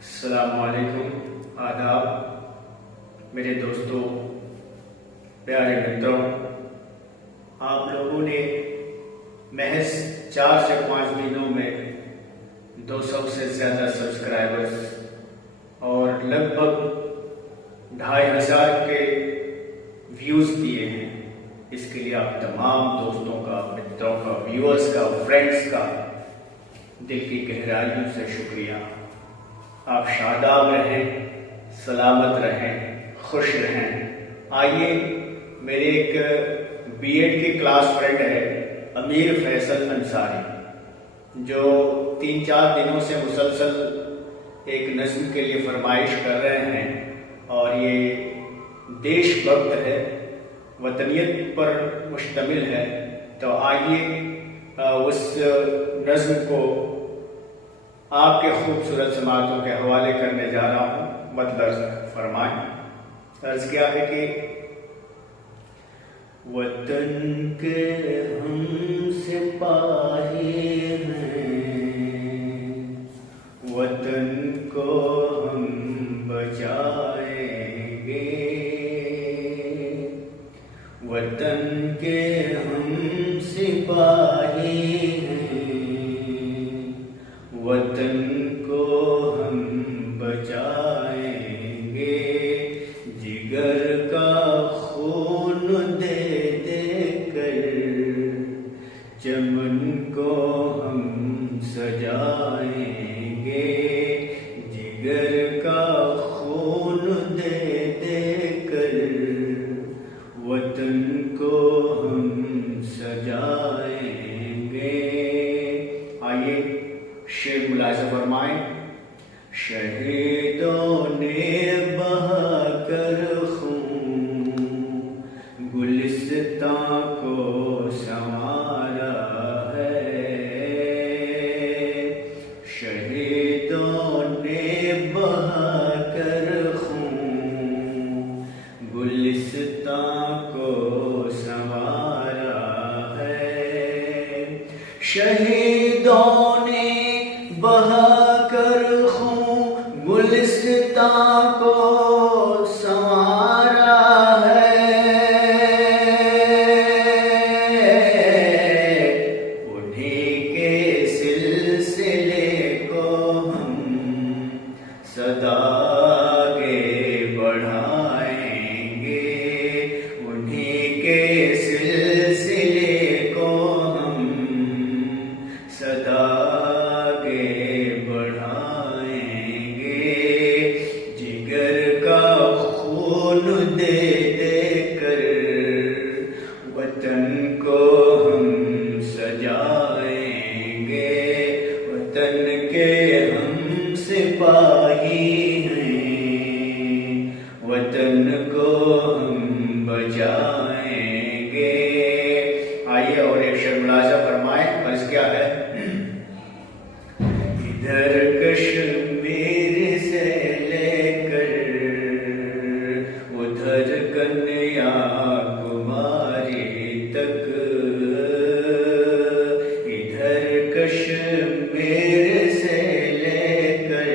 अस्सलामुअलैकुम, आदाब मेरे दोस्तों, प्यारे मित्रों। आप लोगों ने महज 4 से 5 महीनों में 200 से ज़्यादा सब्सक्राइबर्स और लगभग 2500 के व्यूज़ दिए हैं। इसके लिए आप तमाम दोस्तों का, मित्रों का, व्यूअर्स का, फ्रेंड्स का दिल की गहराइयों से शुक्रिया। आप शादाब रहें, सलामत रहें, खुश रहें। आइए, मेरे एक बीएड की क्लास फ्रेंड है अमीर फैसल अंसारी, जो 3-4 दिनों से मुसलसल एक नज़्म के लिए फरमाइश कर रहे हैं और ये देशभक्त है, वतनियत पर मुश्तमिल है। तो आइए उस नज़्म को आपके खूबसूरत समातों के हवाले करने जा रहा हूँ। मतलब फरमाएं। अर्ज क्या है कि वतन के हम सिपाही हैं, वतन को हम बचाएंगे, वतन के हम सिपाही वतन को हम बचाएंगे, जिगर का खून दे दे कर चमन को हम सजाएंगे, जिगर का खून दे दे कर वतन को हम सजाएंगे। आइए शेर मुलाज़ा फरमाएं। शहीदों ने बहाकर खून गुलिस्तां को संवारा है, शहीदों ने बहाकर खून गुलिस्तां को संवारा है, शहीदों ने बहाकर खून गुलिस्तां को संवारा है, उन्हीं के सिलसिले को हम सदा आगे बढ़ाएंगे, उन्हीं के सिलसिले को हम सदा दे दे कर वतन को हम सजाएंगे, वतन के हम सिपाही हैं, वतन को हम बचाएंगे। आइए और एक शेर मुलाज़ा फरमाएं। अर्ज क्या है? इधर कश्मीर से लेकर उधर कन्याकुमारी तक, इधर कश्मीर से लेकर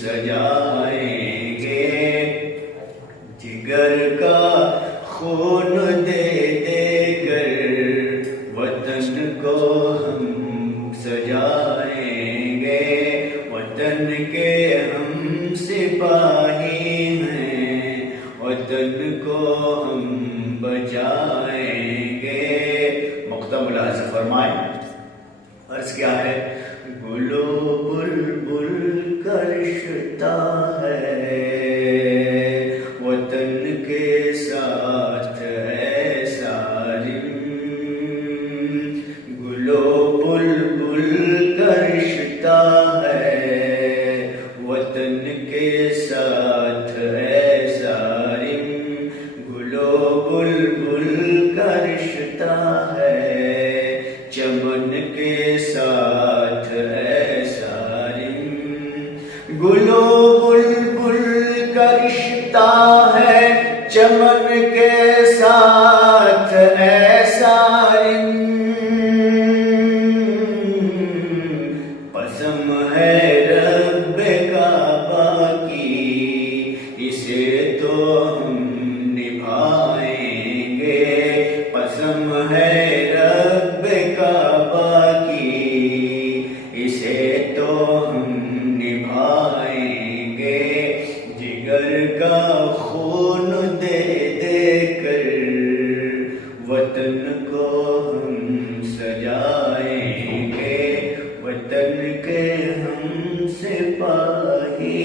सजाएंगे, जिगर का खून दे देकर वतन को हम सजाएंगे, वतन के हम सिपाही हैं, वतन को हम बचाएंगे। मुक्ता मुलाहिज़ा फरमाए। अर्ज क्या है? गुलो बुलबुल का रिश्ता है, वतन के साथ है सारिम। गुलो बुलबुल का रिश्ता है, वतन के साथ है सारिम। गुलो बुलबुल का रिश्ता है, चमन के साथ है सारिम। गुलो बुलबुल का रिश्ता है, चमन के साथ है सारिम। कसम है रब्बे काबा की, इसे तो हम निभाएंगे। कसम है रब्बे काबा की, इसे तो हम निभाएंगे। जिगर का खून दे देकर वतन को हम सजाएंगे, वतन के हम सिपाही